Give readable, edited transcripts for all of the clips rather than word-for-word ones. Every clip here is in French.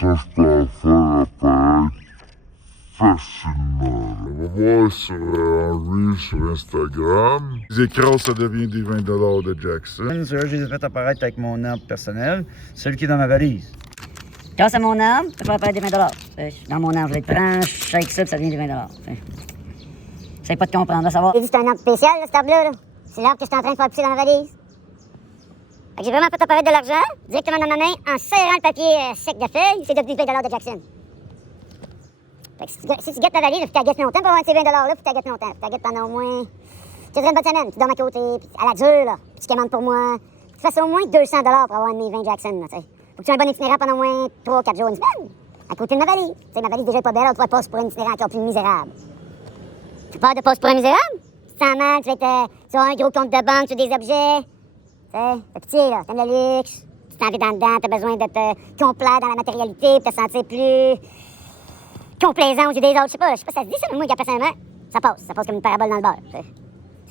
ça, je peux en faire apparaître facilement. On va voir sur un reel sur Instagram. Les écrans, ça devient des 20 de Jackson. Ceux-là, je les ai fait apparaître avec mon arme personnelle, celui qui est dans ma valise. Grâce à mon arme, je peux faire apparaître des 20 Dans mon arme, je les prends, je shake ça, puis ça devient des 20 J'essaie pas de comprendre, va savoir. J'ai dit c'est un arbre spécial, là, cet arbre-là. C'est l'arbre que j'étais en train de faire pousser dans ma valise. Fait que j'ai vraiment fait apparaître de l'argent directement dans ma main en serrant le papier sec de feuilles. C'est devenu 20 de Jackson. Fait que si tu gâtes ta valise, il faut que tu la gâtes longtemps pour avoir ces 20 $-là. Faut que tu la gâtes longtemps. Faut que tu la gâtes pendant au moins. Tu dirais une bonne semaine. Tu dors à côté, puis à la dure, là. Puis tu commandes pour moi. Tu fasses au moins 200 $ pour avoir un de mes 20 Jackson, là, tu sais. Faut que tu aies un bon itinéraire pendant au moins 3-4 jours, une semaine. À côté de ma valise. Tu sais, ma valise déjà pas belle, tu passes pour un itinéraire encore plus misérable. Tu pars de passe pour un misérable? Tu te sens mal, tu vas avoir un gros compte de banque sur des objets. Tu sais, t'es pitié, là. T'aimes le luxe. Tu t'en vis dans dedans, t'as besoin de te complaire dans la matérialité, pour te sentir plus complaisant aux yeux des autres. Je sais pas si ça se dit ça, mais moi, personnellement, ça passe comme une parabole dans le beurre.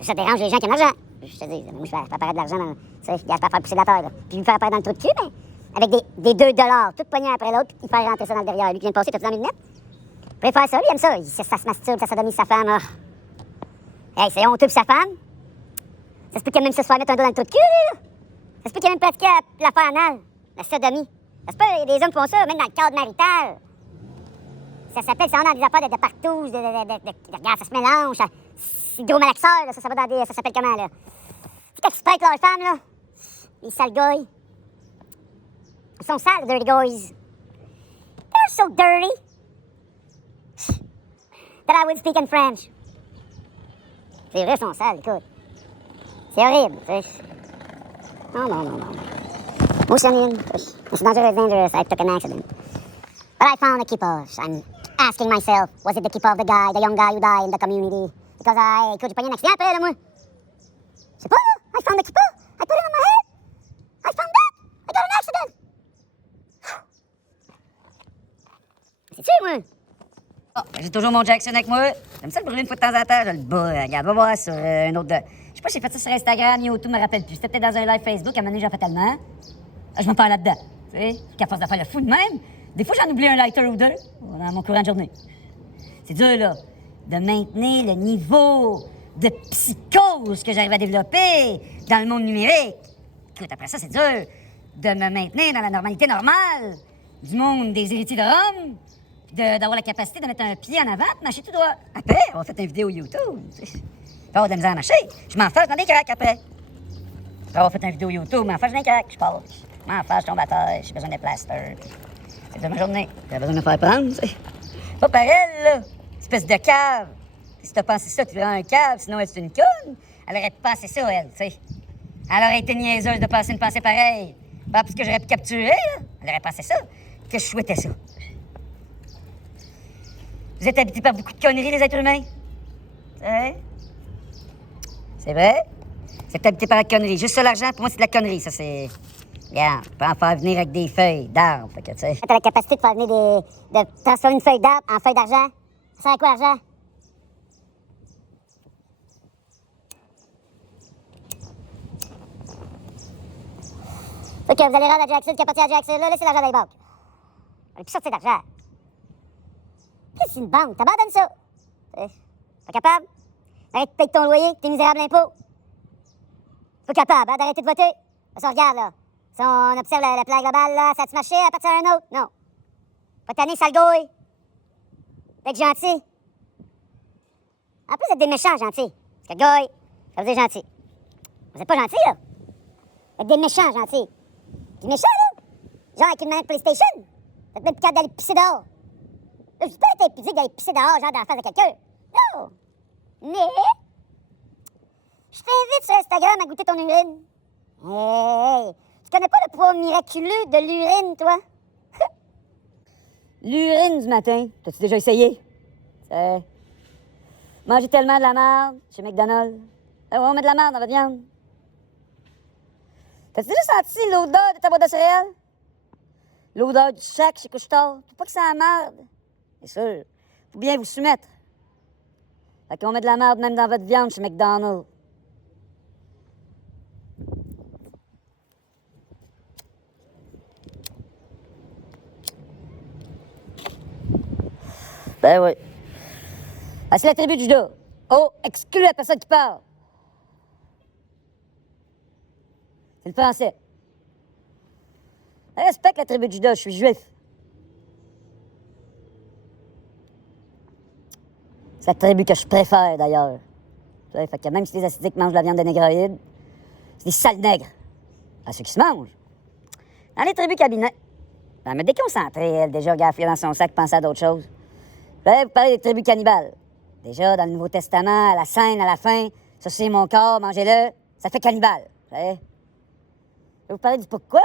Ça dérange les gens qui ont de l'argent. Je te dis, moi, je fais apparaître de l'argent dans, tu sais, je gâche pas à faire pousser de la terre, là. Puis lui faire apparaître dans le trou de cul, mais avec des 2 $, tout pogné après l'autre, puis il fait rentrer ça dans le derrière. Lui qui vient de passer, t'as-tu envie de mettre? Il peut faire ça, lui, il aime ça. Ça se masturbe, ça sodomie sa femme, là. Hey, c'est honteux pour sa femme. Ça se peut qu'il même se soit mettre un doigt dans le trou de cul, là. Ça se peut qu'il ait même pratiqué l'affaire anale, la sodomie. Ça se peut, il y a des hommes qui font ça, même dans le cadre marital. Ça s'appelle, ça va dans des affaires de partout, regarde, ça se mélange, c'est hydromalaxeur, là, ça va dans des, ça s'appelle comment, là? C'est exprès avec leurs femmes, là. Les sales goys. Ils sont sales, dirty guys. They're so dirty. That I would speak in French. C'est vrai, ils sont sales, écoute. C'est horrible, tu sais. Non. Mussolini, it's dangerous. I took an accident. But I found the keeper. I'm asking myself, was it the keeper of the young guy who died in the community? Because écoute, j'ai pogné un accident après, là, moi. Je sais pas, là. I found the keeper. I put it on my head. I found that. I got an accident. C'est-tu, moi? Oh, j'ai toujours mon Jackson avec moi. J'aime ça le brûler une fois de temps en temps. Je le bats. Regarde, va voir sur un autre. Je sais pas si j'ai fait ça sur Instagram, YouTube, je me rappelle plus. C'était peut-être dans un live Facebook. À un moment donné, j'en fais tellement. Je m'en parle là-dedans. Tu sais, qu'à force de faire le fou de même, des fois, j'en oublie un lighter ou deux dans mon courant de journée. C'est dur, là, de maintenir le niveau de psychose que j'arrive à développer dans le monde numérique. Écoute, après ça, c'est dur de me maintenir dans la normalité normale du monde des héritiers de Rome. D'avoir la capacité de mettre un pied en avant et marcher tout droit. Après, on va faire une vidéo YouTube. Je vais avoir de la misère à marcher. Je m'en fâche dans des craques après. Je vais avoir fait une vidéo YouTube, je m'en fâche dans des craques. Je passe. Je m'en fâche, je tombe à terre. J'ai besoin de plaster. C'est de ma journée. J'ai besoin de me faire prendre, tu sais. Pas par elle, là. Espèce de cave. Si t'as pensé ça, tu verras un cave, sinon elle, c'est une conne. Elle aurait pensé ça, elle, tu sais. Elle aurait été niaiseuse de passer une pensée pareille. Pas parce que j'aurais pu capturer, là. Elle aurait pensé ça. Que je souhaitais ça. Vous êtes habités par beaucoup de conneries, les êtres humains. C'est vrai? Vous êtes habités par la connerie. Juste ça, l'argent, pour moi, c'est de la connerie. Ça, c'est... Regarde, tu peux en faire venir avec des feuilles d'arbres. Fait que, tu sais... T'as la capacité de faire venir de transformer une feuille d'arbre en feuille d'argent. Ça sert à quoi, l'argent? OK, vous allez rendre à Jackson, qui appartient à Jackson. Là, laissez l'argent dans les banques. On n'a plus sortir d'argent. Qu'est-ce que c'est une banque? T'abandonnes ça. Pas capable? Arrête de payer ton loyer, tes misérables impôts. Pas capable, hein, d'arrêter de voter. Ça, regarde, là. Si on observe la plaie globale, là, ça a-tu marché à partir d'un autre? Non. Pas tanné, sale gouille. D'être gentil. En plus, vous êtes des méchants gentils. Parce que gouille, ça veut dire gentil. Vous êtes pas gentils, là. Vous êtes des méchants gentils. Des méchants, là. Genre avec une manette PlayStation. Vous êtes même plus capable d'aller pisser dehors. Je dis pas être impudique d'aller pisser dehors, genre dans la face de quelqu'un. Non. Mais, je t'invite sur Instagram à goûter ton urine. Hey, tu connais pas le pouvoir miraculeux de l'urine, toi? L'urine du matin, t'as-tu déjà essayé? Manger tellement de la merde chez McDonald's. On met de la merde dans votre viande. T'as-tu déjà senti l'odeur de ta boîte de céréales? L'odeur du sac chez Couche-Tard? Faut pas que ça a merde. C'est sûr. Faut bien vous soumettre. Fait qu'on met de la merde même dans votre viande chez McDonald's. Ben oui. Ah, c'est la tribu de Judas. Oh, exclue la personne qui parle. C'est le français. Respecte la tribu de Judas, je suis juif. C'est la tribu que je préfère, d'ailleurs. Tu sais, fait que même si les acidiques mangent de la viande de négroïde, c'est des sales nègres. À ceux qui se mangent. Dans les tribus cabinet, elle m'a déconcentrée, elle, déjà gaffée dans son sac, pensait à d'autres choses. Vous parlez des tribus cannibales. Déjà, dans le Nouveau Testament, à la scène, à la fin, ça c'est mon corps, mangez-le, ça fait cannibale. Vous savez? Vous parlez du pourquoi?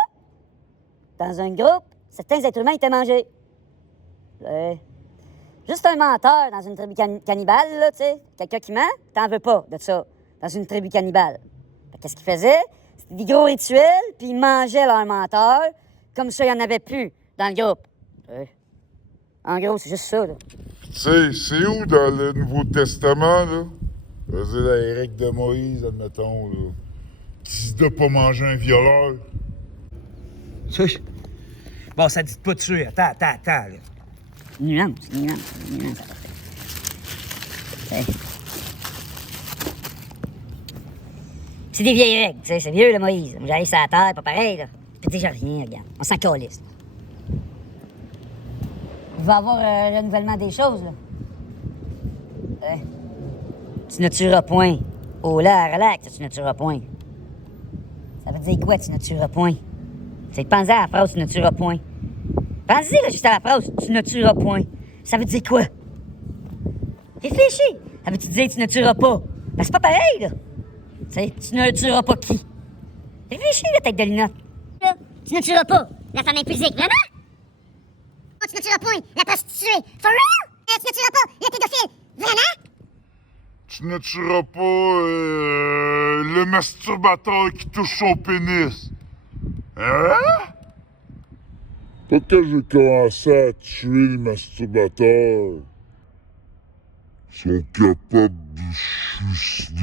Dans un groupe, certains êtres humains étaient mangés. Vous savez? Juste un menteur dans une tribu cannibale, là, tu sais. Quelqu'un qui ment, t'en veux pas de ça, dans une tribu cannibale. Qu'est-ce qu'ils faisaient? C'était des gros rituels, puis ils mangeaient leur menteur, comme ça, il n'y en avait plus dans le groupe. En gros, c'est juste ça, là. Tu sais, c'est où dans le Nouveau Testament, là? Vas-y, là, Éric de Moïse, admettons, là, qui se doit pas manger un violeur. Bon, ça dit de pas tuer. Attends, là. Nuance. C'est des vieilles règles, tu sais, c'est vieux, le Moïse. J'arrive sur la terre, pas pareil, là. Puis déjà rien, regarde. On s'en calisse. Il va y avoir un renouvellement des choses, là. Tu ne tueras point. Oh là, relax, tu ne tueras point. Ça veut dire quoi, tu ne tueras point? C'est que pensez à la phrase, tu ne tueras point. Pensez là, juste à la phrase, tu ne tueras point. Ça veut dire quoi? Réfléchis. Ça veut-tu dire tu ne tueras pas? Ben, c'est pas pareil, là. Tu sais, tu ne tueras pas qui? Réfléchis, la tête de lunettes. Là, tu ne tueras pas la femme impulsique, vraiment? Oh, tu ne tueras point la prostituée, for real? Tu ne tueras pas le pédophile, vraiment? Tu ne tueras pas le masturbateur qui touche son pénis. Hein? Pas que j'ai commencé à tuer le masturbateur. Ils sont capables de se suicider.